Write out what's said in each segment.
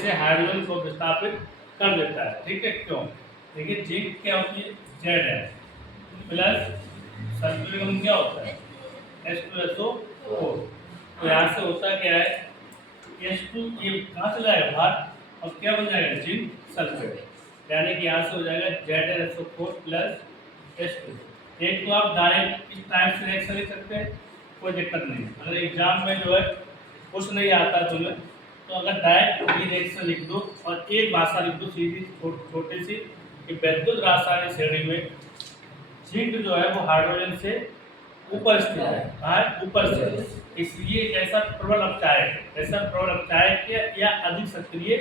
से हाइड्रोजन को विस्थापित कर देता है। ठीक है, क्यों? देखिए जिंक क्या होती है, Zn प्लस सल्फ्यूरिक अम्ल क्या होता है, H2SO4। तो यहाँ से होता क्या है, H2 ये कहाँ चला जाएगा बाहर और क्या बन जाएगा, जिंक सल्फेट, यानी कि यहाँ से हो जाएगा ZnSO4 प्लस H2। एक तो आप डायरेक्ट इस टाइप से रिएक्शन लिख सकते हैं, कोई दिक्कत नहीं। अगर एग्जाम में जो है कुछ नहीं आता तुम्हें, तो अगर डायरेक्ट ये रिएक्शन लिख दो और एक भाषा लिख दो सीधी छोटी सी कि वैद्युत रासायनिक श्रेणी में जिंक जो है वो हाइड्रोजन से ऊपर स्थित है, ऊपर स्थित, इसलिए ऐसा प्रबल अपचायक, या अधिक सक्रिय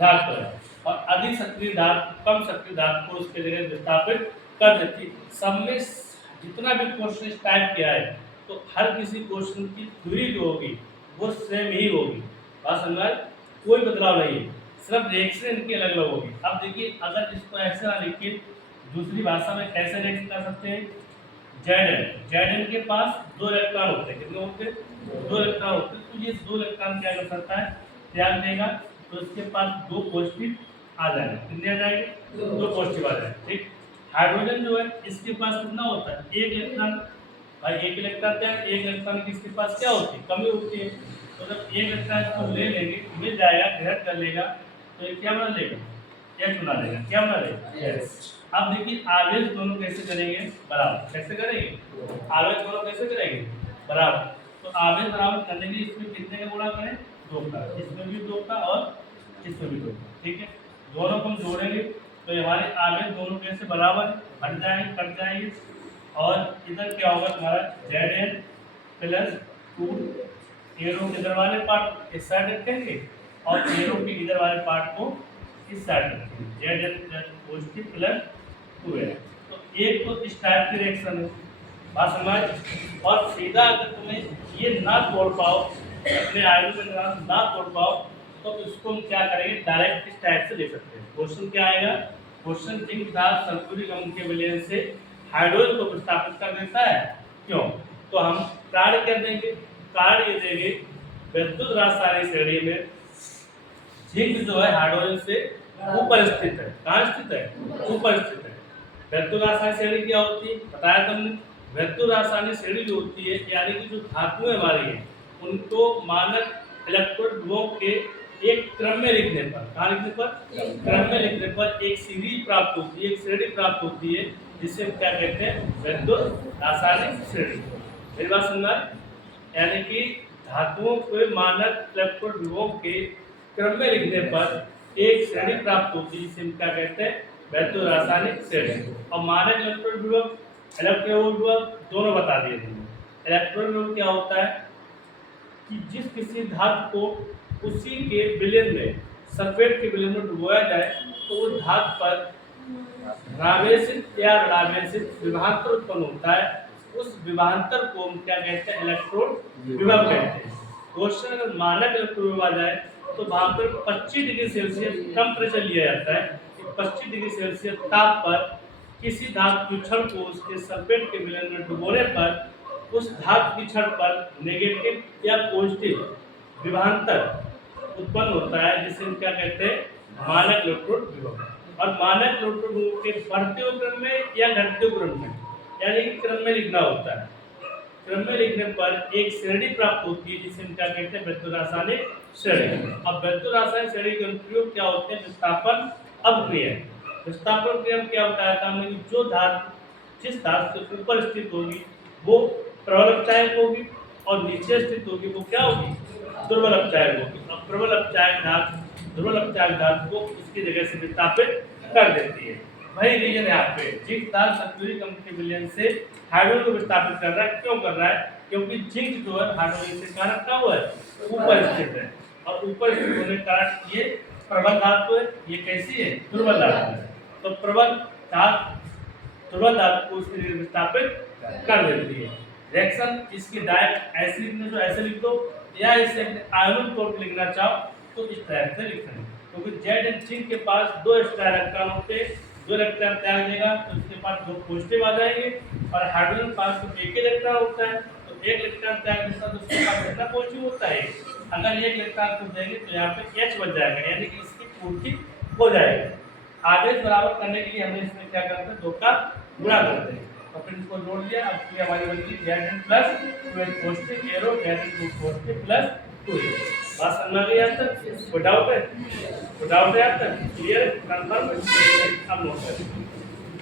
धातु है, और अधिक सक्रिय धातु कम सक्रिय धातु को उसके जगह विस्थापित कर देती। सब में जितना भी क्वेश्चन इस टाइप किया है तो हर किसी क्वेश्चन की थ्योरी जो होगी वो सेम ही होगी, बात समझ, कोई बदलाव नहीं है, सिर्फ रिएक्शन इनकी अलग अलग होगी। अब देखिए अगर इसको ऐसे ना लिखिए, दूसरी भाषा में कैसे रिएक्शन कर सकते हैं, Zn के पास 2 इलेक्ट्रॉन होते हैं, कितने होते हैं, 2 इलेक्ट्रॉन होते हैं। तो ये 2 इलेक्ट्रॉन क्या कर सकता है, त्याग देगा, तो इसके पास 2 पॉजिटिव आ जाएंगे, कितने आ जाएंगे, 2 पॉजिटिव आ जाएंगे। ठीक, हाइड्रोजन जो है इसके पास कितना होता है, 1 इलेक्ट्रॉन, भाई 1 इलेक्ट्रॉन क्या है, 1 इलेक्ट्रॉन की इसके पास क्या होती है, कमी होती है। तो जब 1 इलेक्ट्रॉन को ले लेंगे, मिल जाएगा, ग्रहण कर लेगा, तो ये क्या बना लेगा, H बना लेगा, क्या बना लेगा, H। अब देखिए आवेश दोनों कैसे करेंगे, बराबर, कैसे करेंगे, आवेश दोनों कैसे करेंगे, बराबर। तो आवेश बराबर करने के लिए इसमें कितने का गुणा करें, 2 का, इसमें भी 2 का और इसमें भी 2 का। ठीक है, दोनों को हम जोड़ेंगे तो हमारे आवेश दोनों कैसे बराबर हट जाएंगे, कट जाएंगे, और इधर क्या होगा तुम्हारा Zn प्लस 2, एरो के इधर वाले पार्ट इस साइड रखेंगे और एरो के इधर वाले पार्ट को इस साइड रखेंगे, Zn पॉजिटिव प्लस 2 है। तो एक तो इस टाइप की रिएक्शन है, बात समझ। और सीधा अगर तुम्हें ये ना तोड़ पाओ, अपने आयु के ग्राफ ना तोड़ पाओ, तो इसको हम क्या करेंगे, डायरेक्ट इस टाइप से ले सकते हैं। क्वेश्चन क्या आएगा, क्वेश्चन जिंक तथा सल्फ्यूरिक अम्ल के विलयन से हाइड्रोजन को विस्थापित कर देता है, क्यों? तो हम कार्य कर देंगे, कार्य ये देंगे, वैद्युत रासायनिक श्रेणी में जिंक जो है हाइड्रोजन से ऊपर स्थित है, कहाँ स्थित है, ऊपर स्थित है। वैद्युत रासायनिक श्रेणी क्या होती है, बताया तुमने, वैद्युत रासायनिक श्रेणी जो होती है, यानी कि जो धातुएं हमारी हैं उनको मानक इलेक्ट्रोड ध्रुवों के एक क्रम में लिखने पर, कहाँ लिखने पर, क्रम में लिखने पर एक सीरीज प्राप्त होती है, एक श्रेणी प्राप्त होती है, जिसे हम क्या कहते हैं, वैद्युत रासायनिक श्रेणी। मेरी बात सुनना, यानी कि धातुओं के मानक इलेक्ट्रोड ध्रुवों के क्रम में लिखने पर एक श्रेणी प्राप्त होती है, जिसे हम क्या कहते हैं, वैद्युत रासायनिक श्रेणी। और मानक इलेक्ट्रोड ध्रुवक, इलेक्ट्रोड ध्रुवक दोनों बता दिए थे। इलेक्ट्रोड ध्रुवक क्या होता है कि जिस किसी धातु को उसी के विलयन में, सल्फेट के विलयन में डुबोया जाए, तो वो धातु पर रावेशित या ऋणावेशित विभवांतर उत्पन्न होता है, उस विभवांतर को हम क्या कहते हैं, इलेक्ट्रोड विभव कहते हैं। क्वेश्चन अगर मानक इलेक्ट्रोड विभव आ जाए तो वहां पर 25 डिग्री सेल्सियस टेम्परेचर लिया जाता है, 25 डिग्री सेल्सियस ताप पर किसी धातु की छड़ को उसके सल्फेट के विलयन में डुबोने पर उस धातु की छड़ पर नेगेटिव या पॉजिटिव विभवांतर उत्पन्न होता है, जिसे हम क्या कहते हैं, मानक इलेक्ट्रोड विभव। और मानक इलेक्ट्रोड विभव के बढ़ते हुए क्रम में या घटते हुए क्रम में, यानी कि क्रम में लिखना होता है, क्रम में लिखने पर एक श्रेणी प्राप्त होती है, जिसे हम क्या कहते हैं, वैद्युत रासायनिक श्रेणी। अब वैद्युत रासायनिक श्रेणी के अनुप्रयोग क्या होते हैं, विस्थापन अपक्रिया। विस्थापन क्रिया क्या बताया था हमने, जो धातु जिस धातु से ऊपर स्थित होगी वो प्रबल अपचायक होगी, और नीचे स्थित होगी वो क्या होगी, दुर्बल अपचायक होगी। अब प्रबल अपचायक धातु दुर्बल अपचायक धातु को इसकी जगह से विस्थापित कर देती है। वही रीजन यहाँ पे जिंक तथा सल्फ्यूरिक अम्ल के विलयन से हाइड्रोजन को विस्थापित कर रहा है। क्यों कर रहा है, क्योंकि जिंक जो है हाइड्रोजन से कारक क्या हुआ है, ऊपर स्थित है, और ऊपर स्थित होने के कारण ये प्रबल धातु है, ये कैसी है, दुर्बल धातु है। तो प्रबल धातु दुर्बल धातु को इसके लिए विस्थापित कर देती है। रिएक्शन इसकी डायरेक्ट ऐसे लिखने जो ऐसे लिख दो, या इसे आयनिक तौर पर लिखना चाहो तो इस तरह से लिख सकते, क्योंकि Zn जिंक के पास 2 एक्स्ट्रा इलेक्ट्रॉन होते हैं, 2 इलेक्ट्रॉन त्याग देगा तो इसके पास 2 पॉजिटिव आ जाएंगे, और हाइड्रोजन पास तो 1 इलेक्ट्रॉन होता है, तो 1 इलेक्ट्रॉन त्याग देता तो उसके पास कितना पॉजिटिव होता है, अगर एक इलेक्ट्रॉन छूट जाएंगे तो यहाँ पे H बच जाएगा, यानी कि इसकी पूर्ति हो जाएगी। आवेश बराबर करने के लिए हमें इसमें क्या करते हैं, 2 का गुणा करते हैं, तो फिर इसको जोड़ दिया। अब ये हमारी बनती है Z plus 2H positive arrow Z2 positive plus 2H। बात समझ गई आप तक? कोई डाउट है? कोई डाउट है आप तक? Clear, confirm? अब नोट करें।